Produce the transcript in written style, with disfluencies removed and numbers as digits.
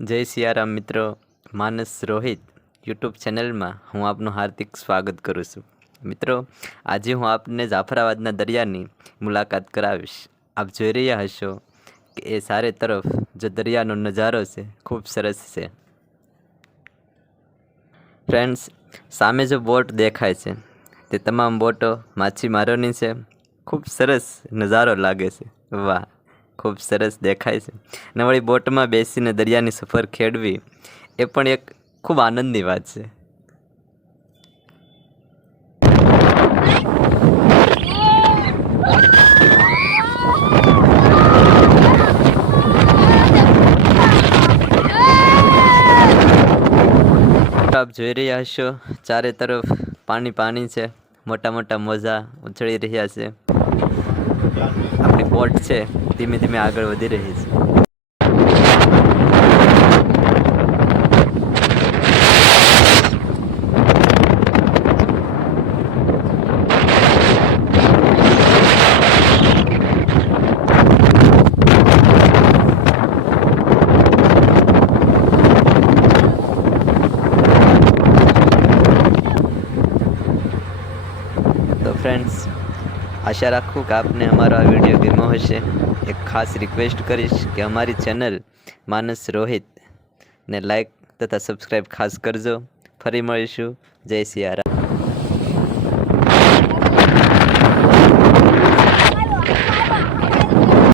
જય સિયારામ મિત્રો, માનસ રોહિત યુટ્યુબ ચેનલમાં હું આપનું હાર્દિક સ્વાગત કરું છું. મિત્રો, આજે હું આપને જાફરાબાદના દરિયાની મુલાકાત કરાવીશ. આપ જોઈ રહ્યા હશો કે એ ચારે તરફ જે દરિયાનો નજારો છે ખૂબ સરસ છે. ફ્રેન્ડ્સ, સામે જે બોટ દેખાય છે તે તમામ બોટો માછીમારોની છે. ખૂબ સરસ નજારો લાગે છે. વાહ, ખૂબ સરસ દેખાય છે. ને વળી બોટમાં બેસીને દરિયાની સફર ખેડવી એ પણ એક ખૂબ આનંદની વાત છે. આપ જોઈ રહ્યા હશો ચારે તરફ પાણી છે. મોટા મોટા મોજા ઉછળી રહ્યા છે. આપણી બોટ છે ધીમે ધીમે આગળ વધી રહી છે. તો ફ્રેન્ડ્સ, આશા રાખું કે આપને અમારો આ વિડીયો ગમ્યો હશે. એક ખાસ રિક્વેસ્ટ કરીશ કે અમારી ચેનલ માનસ રોહિત ને લાઈક તથા સબસ્ક્રાઈબ ખાસ કરજો. ફરી મળીશું. જય સિયારામ.